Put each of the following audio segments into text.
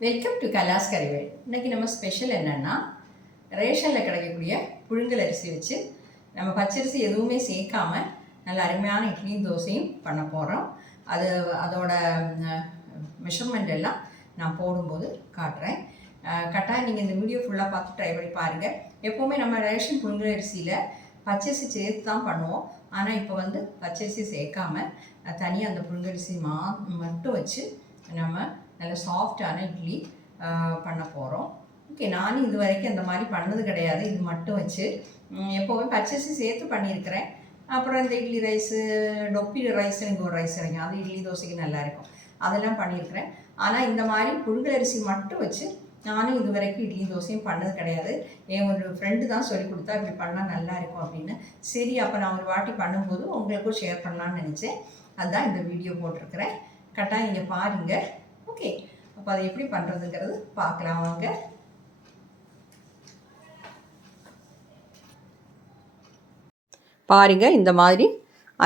Welcome to கலாஸ் கறிவேல் இன்றைக்கி நம்ம special என்னென்னா ரேஷனில் கிடைக்கக்கூடிய புழுங்கல் அரிசி வச்சு நம்ம பச்சரிசி எதுவுமே சேர்க்காம நல்ல அருமையான இட்லியும் தோசையும் பண்ண போகிறோம் அது அதோட மெஷர்மெண்ட் எல்லாம் நான் போடும்போது காட்டுறேன். கட்டாயம் நீங்கள் இந்த வீடியோ ஃபுல்லாக பார்த்து ட்ரை பண்ணி பாருங்கள் எப்போவுமே நம்ம ரேஷன் புழுங்கல் அரிசியில் பச்சரிசி சேர்த்து தான் பண்ணுவோம். ஆனால் இப்போ வந்து பச்சரிசி சேர்க்காம தனியாக அந்த புழுங்கரிசி மா மட்டும் வச்சு நம்ம நல்ல சாஃப்டான இட்லி பண்ண போகிறோம் ஓகே நானும் இது வரைக்கும் அந்த மாதிரி பண்ணது கிடையாது. இது மட்டும் வச்சு எப்போவுமே பச்சரிசி சேர்த்து பண்ணியிருக்கிறேன். அப்புறம் இந்த இட்லி ரைஸு டொப்பி ரைஸ் எனக்கு ஒரு ரைஸ் இறங்கும் அது இட்லி தோசைக்கு நல்லா இருக்கும். அதெல்லாம் பண்ணியிருக்கிறேன். ஆனால் இந்த மாதிரி புழுங்கல் அரிசி மட்டும் வச்சு நானும் இது வரைக்கும் இட்லி தோசையும் பண்ணது கிடையாது. என் ஒரு ஃப்ரெண்டு தான் சொல்லி கொடுத்தா இப்படி பண்ணால் நல்லா இருக்கும் அப்படின்னு. சரி அப்போ நான் ஒரு வாட்டி பண்ணும்போது உங்களுக்கும் ஷேர் பண்ணலான்னு நினச்சேன். அதுதான் இந்த வீடியோ போட்டிருக்கிறேன். கட்டாயம் இங்கே பாருங்கள் ஓகே அப்போ அதை எப்படி பண்ணுறதுங்கிறது பார்க்கலாம் வாங்க. பாருங்க இந்த மாதிரி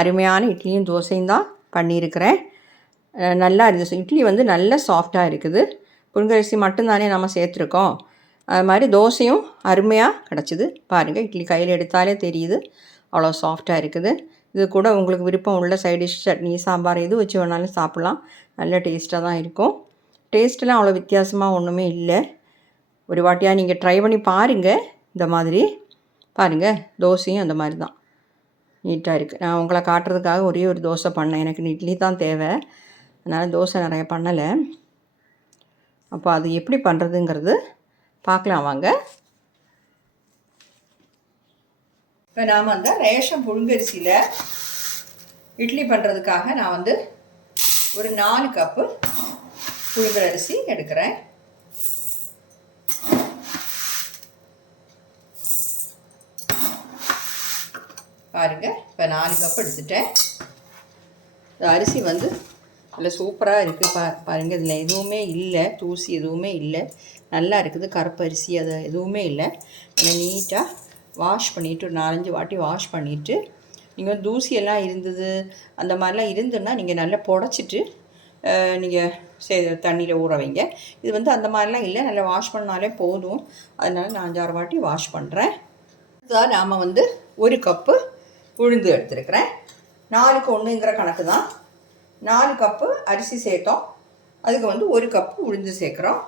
அருமையான இட்லியும் தோசையும் தான் பண்ணியிருக்கிறேன். நல்லா இருந்துச்சு இட்லி வந்து நல்ல சாஃப்டாக இருக்குது. புழுங்கரிசி மட்டும்தானே நம்ம சேர்த்துருக்கோம். அது மாதிரி தோசையும் அருமையாக கிடச்சிது. பாருங்கள் இட்லி கையில் எடுத்தாலே தெரியுது. அவ்வளோ சாஃப்டாக இருக்குது. இது கூட உங்களுக்கு விருப்பம் உள்ள சைடிஷ் சட்னி சாம்பார் எது வச்சு வேணாலும் சாப்பிட்லாம். நல்ல டேஸ்ட்டாக தான் இருக்கும். டேஸ்ட்டெலாம் அவ்வளோ வித்தியாசமாக ஒன்றுமே இல்லை. ஒரு வாட்டியாக நீங்கள் ட்ரை பண்ணி பாருங்கள் இந்த மாதிரி. பாருங்கள் தோசையும் அந்த மாதிரி தான். நீட்டாக இருக்குது நான் உங்களை காட்டுறதுக்காக ஒரே ஒரு தோசை பண்ணேன். எனக்கு இட்லி தான் தேவை. அதனால் தோசை நிறைய பண்ணலை. அப்போ அது எப்படி பண்ணுறதுங்கிறது பார்க்கலாம் வாங்க. இப்போ நாம் அந்த ரேஷன் புழுங்கரிசியில் இட்லி பண்ணுறதுக்காக நான் வந்து ஒரு நாலு கப்பு புழுங்கல் அரிசி எடுக்கிறேன். பாருங்க இப்போ நாலு கப் எடுத்துட்டேன். இந்த அரிசி வந்து நல்ல சூப்பராக இருக்குது பா பாருங்கள் இதில் எதுவுமே இல்லை தூசி எதுவுமே இல்லை. நல்லா இருக்குது கருப்பு அரிசி அது எதுவுமே இல்லை. நல்லா நீட்டாக வாஷ் பண்ணிவிட்டு ஒரு நாலஞ்சு வாட்டி வாஷ் பண்ணிவிட்டு நீங்கள் வந்து தூசியெல்லாம் இருந்தது அந்த மாதிரிலாம் இருந்ததுன்னா நீங்கள் நல்லா புடச்சிட்டு நீங்கள் சே தண்ணியில் ஊற வைங்க. இது வந்து அந்த மாதிரிலாம் இல்லை. நல்லா வாஷ் பண்ணாலே போதும். அதனால் நான் அஞ்சாறு வாட்டி வாஷ் பண்ணுறேன் இதுதான் நாம் வந்து ஒரு கப்பு உளுந்து எடுத்துருக்கிறேன். நாலுக்கு ஒன்றுங்கிற கணக்கு தான். நாலு கப்பு அரிசி சேர்த்தோம். அதுக்கு வந்து ஒரு கப்பு உளுந்து சேர்க்குறோம்.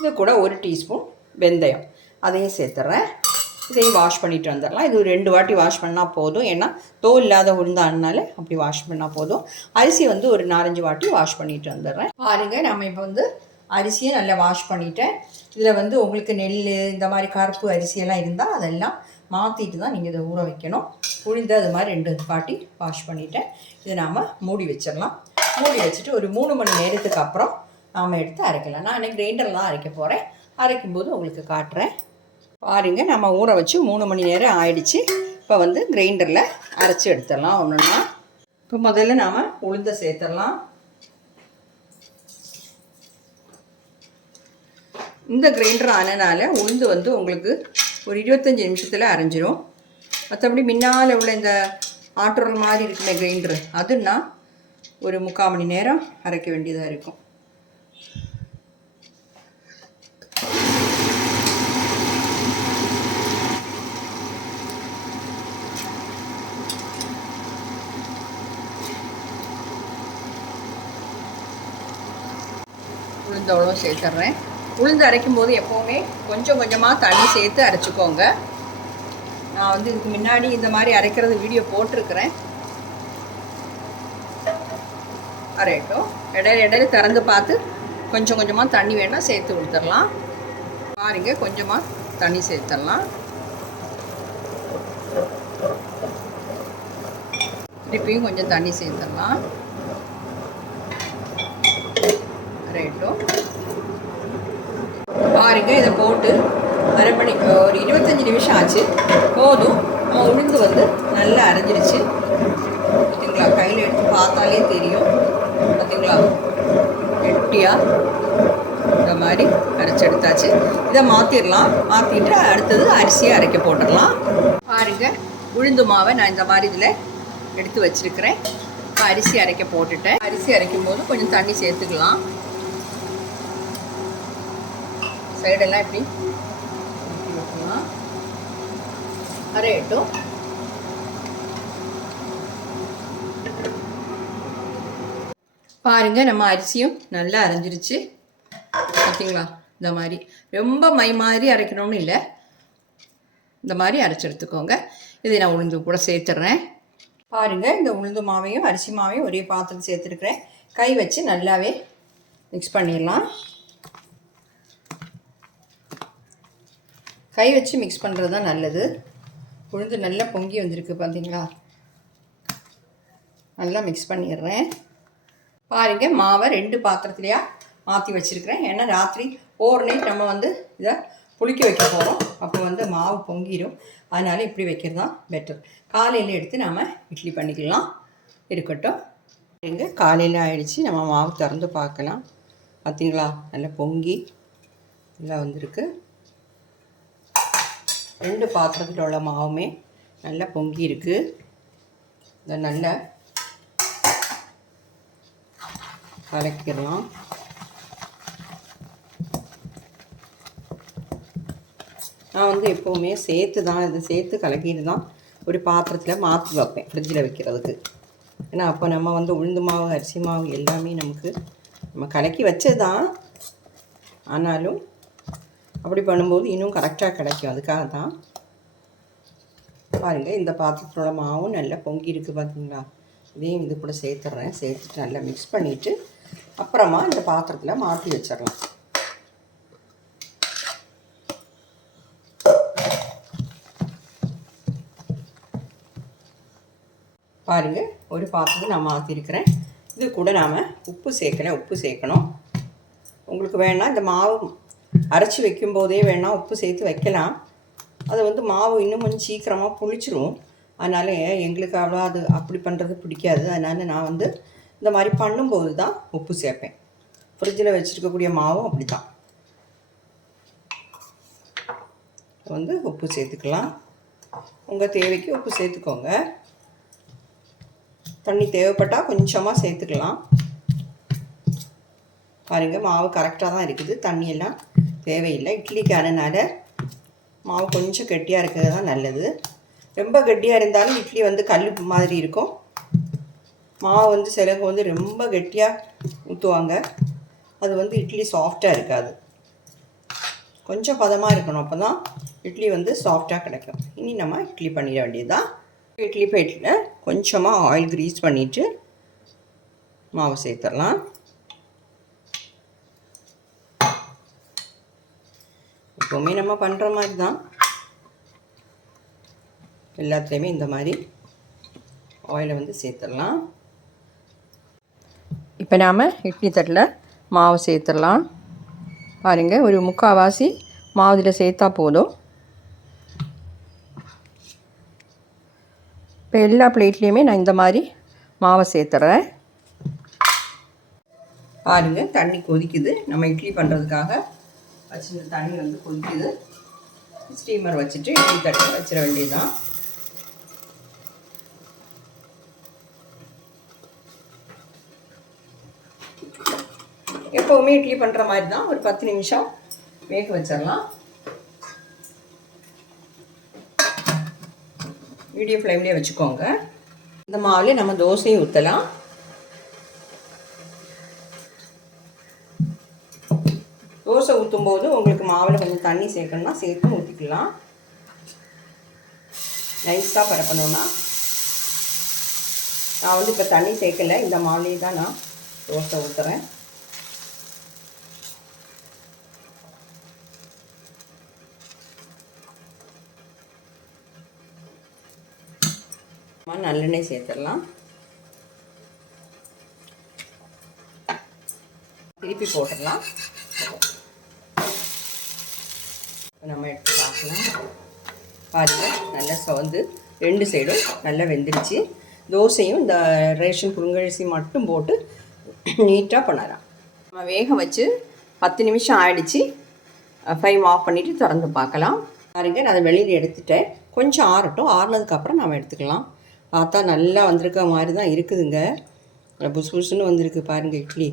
இது கூட ஒரு டீஸ்பூன் வெந்தயம். அதையும் சேர்த்துட்றேன் இதையும் வாஷ் பண்ணிட்டு வந்துடலாம். இது ரெண்டு வாட்டி வாஷ் பண்ணால் போதும். ஏன்னா தோல் இல்லாத உளுந்தானால அப்படி வாஷ் பண்ணால் போதும். அரிசி வந்து ஒரு நாலஞ்சு வாட்டி வாஷ் பண்ணிட்டு வந்துடுறேன். பாருங்கள் நம்ம இப்போ வந்து அரிசியை நல்லா வாஷ் பண்ணிட்டேன். இதில் வந்து உங்களுக்கு நெல் இந்த மாதிரி கருப்பு அரிசியெல்லாம் இருந்தால் அதெல்லாம் மாற்றிட்டு தான் நீங்கள் இதை ஊற வைக்கணும். உளுந்து அது மாதிரி ரெண்டு வாட்டி வாஷ் பண்ணிட்டேன். இதை நாம் மூடி வச்சிடலாம். மூடி வச்சுட்டு ஒரு மூணு மணி நேரத்துக்கு அப்புறம் நாம் எடுத்து அரைக்கலாம். நான் கிரைண்டர்லாம் அரைக்க போகிறேன் அரைக்கும்போது உங்களுக்கு காட்டுறேன். பாருங்கள் நம்ம ஊற வச்சு மூணு மணி நேரம் ஆயிடுச்சு. இப்போ வந்து கிரைண்டரில் அரைச்சி எடுத்துடலாம் ஒன்றுன்னா இப்போ முதல்ல நாம் உளுந்த சேர்த்துடலாம். இந்த கிரைண்டர் ஆனனால உளுந்து வந்து உங்களுக்கு ஒரு இருபத்தஞ்சி நிமிஷத்தில் அரைஞ்சிரும். மற்றபடி முன்னால் உள்ள இந்த ஆட்டுறல் மாதிரி இருக்கிற கிரைண்டர் அதுன்னா ஒரு முக்கால் மணி நேரம் அரைக்க வேண்டியதாக இருக்கும். உளுந்தவளம் சேர்த்துட்றேன் உளுந்து அரைக்கும் போது எப்போவுமே கொஞ்சம் கொஞ்சமாக தண்ணி சேர்த்து அரைச்சிக்கோங்க. நான் வந்து இதுக்கு முன்னாடி இந்த மாதிரி அரைக்கிறது வீடியோ போட்டிருக்கிறேன். அரையட்டும். இடையில இடையில திறந்து பார்த்து கொஞ்சம் கொஞ்சமாக தண்ணி வேணால் சேர்த்து கொடுத்துடலாம். பாருங்க கொஞ்சமாக தண்ணி சேர்த்துடலாம். திருப்பியும் கொஞ்சம் தண்ணி சேர்த்துடலாம். ரைட்டும் பாருங்க இதை போட்டு அரை மணி ஒரு இருபத்தஞ்சி நிமிஷம் ஆச்சு. போதும். நம்ம உளுந்து வந்து நல்லா அரைஞ்சிருச்சு. பார்த்தீங்களா கையில் எடுத்து பார்த்தாலே தெரியும். பார்த்தீங்களா கெட்டியாக இந்த மாதிரி அரைச்சி எடுத்தாச்சு. இதை மாற்றிடலாம் மாற்றிட்டு அடுத்தது அரிசியை அரைக்க போட்டுடலாம். பாருங்க உளுந்து மாவை நான் இந்த மாதிரி இதில் எடுத்து வச்சுருக்கிறேன். இப்போ அரிசி அரைக்க போட்டுட்டேன். அரிசி அரைக்கும் போது கொஞ்சம் தண்ணி சேர்த்துக்கலாம். சைடெல்லாம் இப்படி வைக்கலாம் அரையட்டும். பாருங்க நம்ம அரிசியும் நல்லா அரைஞ்சிருச்சு. பார்த்தீங்களா இந்த மாதிரி. ரொம்ப மை மாதிரி அரைக்கணும்னு இல்லை. இந்த மாதிரி அரைச்சி எடுத்துக்கோங்க. இதை நான் உளுந்து கூட சேர்த்துட்றேன் பாருங்கள் இந்த உளுந்து மாவையும் அரிசி மாவையும் ஒரே பாத்திரம் சேர்த்துருக்குறேன். கை வச்சு நல்லாவே மிக்ஸ் பண்ணிடலாம். கை வச்சு மிக்ஸ் பண்ணுறது தான் நல்லது. உளுந்து நல்லா பொங்கி வந்திருக்கு பார்த்தீங்களா நல்லா மிக்ஸ் பண்ணிடுறேன். பாருங்கள் மாவை ரெண்டு பாத்திரத்துலையாக மாற்றி வச்சுருக்கிறேன். ஏன்னா ராத்திரி ஓவர் நைட் நம்ம வந்து இதை புளிக்க வைக்க போகிறோம் அப்போ வந்து மாவு பொங்கிடும் அதனால் இப்படி வைக்கிறது தான் பெட்டர் காலையில் எடுத்து நாம் இட்லி பண்ணிக்கலாம். இருக்கட்டும். எங்க காலையில் ஆயிடுச்சு. நம்ம மாவு திறந்து பார்க்கலாம். பார்த்தீங்களா நல்லா பொங்கி நல்லா வந்திருக்கு. ரெண்டு பாத்திரத்தில் உள்ள மாவுமே நல்லா பொங்கி இருக்குது இதை நல்லா கலக்கிடலாம் நான் வந்து எப்போவுமே சேர்த்து தான் இது சேர்த்து கலக்கிட்டு தான் ஒரு பாத்திரத்தில் மாற்றி வைப்பேன் ஃப்ரிட்ஜில் வைக்கிறதுக்கு. ஏன்னா அப்போ நம்ம வந்து உளுந்து மாவு அரிசி மாவு எல்லாமே நமக்கு நம்ம கலக்கி வச்சது தான் ஆனாலும் அப்படி பண்ணும்போது இன்னும் கரெக்டாக கிடைக்கும். அதுக்காக தான் பாருங்கள் இந்த பாத்திரத்தோட மாவும் நல்லா பொங்கி இருக்குது பார்த்தீங்களா இதையும் இது கூட சேர்த்துட்றேன் சேர்த்துட்டு நல்லா மிக்ஸ் பண்ணிவிட்டு அப்புறமா இந்த பாத்திரத்தில் மாற்றி வச்சிடலாம். பாருங்கள் ஒரு பாத்திரத்தை நான் மாற்றிருக்கிறேன் இது கூட நாம் உப்பு சேர்க்கல உப்பு சேர்க்கணும். உங்களுக்கு வேணால் இந்த மாவு அரைச்சி வைக்கும்போதே வேணால் உப்பு சேர்த்து வைக்கலாம். அது வந்து மாவு இன்னும் கொஞ்சம் சீக்கிரமாக புளிச்சிரும். அதனால் எங்களுக்கு அவ்வளோ அது அப்படி பண்ணுறது பிடிக்காது. அதனால் நான் வந்து இந்த மாதிரி பண்ணும்போது தான் உப்பு சேர்ப்பேன். ஃப்ரிட்ஜில் வச்சுருக்கக்கூடிய மாவும் அப்படி தான் வந்து உப்பு சேர்த்துக்கலாம். உங்கள் தேவைக்கு உப்பு சேர்த்துக்கோங்க. தண்ணி தேவைப்பட்டால் கொஞ்சமாக சேர்த்துக்கலாம். பாருங்கள் மாவு கரெக்டாக தான் இருக்குது. தண்ணியெல்லாம் தேவையில்லை. இட்லிக்காரனால மாவு கொஞ்சம் கெட்டியாக இருக்கிறது தான் நல்லது. ரொம்ப கெட்டியாக இருந்தாலும் இட்லி வந்து கல் மாதிரி இருக்கும். மாவு வந்து சிலவங்க வந்து ரொம்ப கெட்டியாக ஊற்றுவாங்க அது வந்து இட்லி சாஃப்டாக இருக்காது. கொஞ்சம் பதமாக இருக்கணும். அப்போ தான் இட்லி வந்து சாஃப்டாக கிடைக்கும். இனி நம்ம இட்லி பண்ணிட வேண்டியதுதான். இட்லி பிளேட்டில் கொஞ்சமாக ஆயில் க்ரீஸ் பண்ணிவிட்டு மாவு சேர்த்துடலாம். எப்போவுமே நம்ம பண்ணுற மாதிரி தான் எல்லாத்துலேயுமே இந்த மாதிரி ஆயிலை வந்து சேர்த்துடலாம். இப்போ நாம் இட்லி தட்டில் மாவு சேர்த்துடலாம். பாருங்கள் ஒரு முக்கால்வாசி மாவு இதில் சேர்த்தா போதும். இப்போ எல்லா பிளேட்லேயுமே நான் இந்த மாதிரி மாவை சேர்த்துறேன். பாருங்கள் தண்ணி கொதிக்குது. நம்ம இட்லி பண்ணுறதுக்காக வச்சு தண்ணி வந்து கொதிக்குது. ஸ்டீமர் வச்சுட்டு இட்லி தட்டை வச்சிட வேண்டியதுதான். எப்போவுமே இட்லி பண்ணுற மாதிரி தான் ஒரு பத்து நிமிஷம் வேக வச்சிடலாம். மீடியம் ஃப்ளேம்லேயே வச்சுக்கோங்க. இந்த மாவுலேயே நம்ம தோசையும் ஊற்றலாம் தோசை ஊற்றும் போது உங்களுக்கு மாவில் கொஞ்சம் தண்ணி சேர்க்கணும்னா சேர்த்து ஊற்றிக்கலாம் நைஸாக பரப்பணும்னா. நான் வந்து இப்போ தண்ணி சேர்க்கலை இந்த மாவுலேயே தான் நான் தோசை ஊற்றுறேன் நல்லெண்ணெய் சேர்த்துடலாம். திருப்பி போட்டுடலாம் நம்ம எடுத்து பார்க்கலாம் பாருங்கள் நல்லா சவந்து ரெண்டு சைடும் நல்லா வெந்துருச்சு. தோசையும் இந்த ரேஷன் புழுங்கரிசி மட்டும் போட்டு நீட்டாக பண்ணலாம். நம்ம வேக வச்சு பத்து நிமிஷம் ஆயிடுச்சு. ஃப்ளைம் ஆஃப் பண்ணிவிட்டு திறந்து பார்க்கலாம். பாருங்க நான் அதை வெளியில் எடுத்துட்டேன். கொஞ்சம் ஆறட்டும். ஆறுனதுக்கப்புறம் நம்ம எடுத்துக்கலாம். பார்த்தா நல்லா வந்திருக்க மாதிரி தான் இருக்குதுங்க. புசு புசுன்னு வந்திருக்கு பாருங்கள் இட்லி.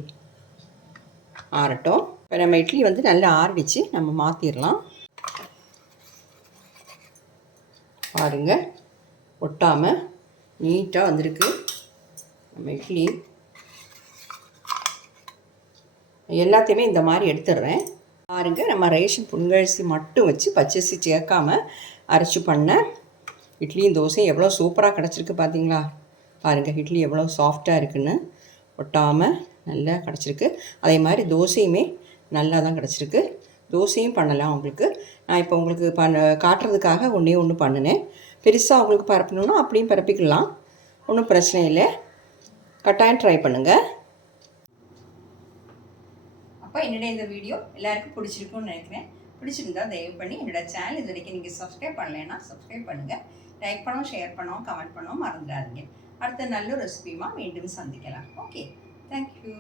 ஆறட்டும். இப்போ நம்ம இட்லி வந்து நல்லா ஆறிடுச்சு. நம்ம மாற்றிடலாம் பாருங்க. ஒட்டாமல் நீட்டாக வந்திருக்கு. நம்ம இட்லி. எல்லாத்தையுமே இந்த மாதிரி எடுத்துடுறேன். பாருங்க நம்ம ரேஷன் புண்கரிசி மட்டும் வச்சு பச்சரிசி சேர்க்காம அரைச்சி பண்ண இட்லியும் தோசையும் எவ்வளோ சூப்பராக கிடச்சிருக்கு பார்த்தீங்களா பாருங்கள் இட்லி எவ்வளோ சாஃப்டாக இருக்குன்னு. ஒட்டாமல் நல்லா கிடச்சிருக்கு. அதே மாதிரி தோசையுமே நல்லா தான் கிடச்சிருக்கு. தோசையும் பண்ணலாம் உங்களுக்கு. நான் இப்போ உங்களுக்கு பண்ண காட்டுறதுக்காக ஒன்றே ஒன்று பண்ணினேன். பெருசாக உங்களுக்கு பரப்பணுன்னா அப்படியும் பரப்பிக்கலாம். ஒன்றும் பிரச்சனை இல்லை. கட்டாயம் ட்ரை பண்ணுங்கள் அப்போ என்னுடைய இந்த வீடியோ எல்லாருக்கும் பிடிச்சிருக்கும்னு நினைக்கிறேன். பிடிச்சிருந்தா தயவு பண்ணி என்னோட சேனல் இது வரைக்கும் நீங்கள் சப்ஸ்கிரைப் பண்ணலைன்னா சப்ஸ்கிரைப் பண்ணுங்கள் லைக் பண்ணவும் ஷேர் பண்ணவும் கமெண்ட் பண்ணவும் மறந்துடாதீங்க. அடுத்த நல்ல ரெசிபியுமா மீண்டும் சந்திக்கலாம். Okay thank you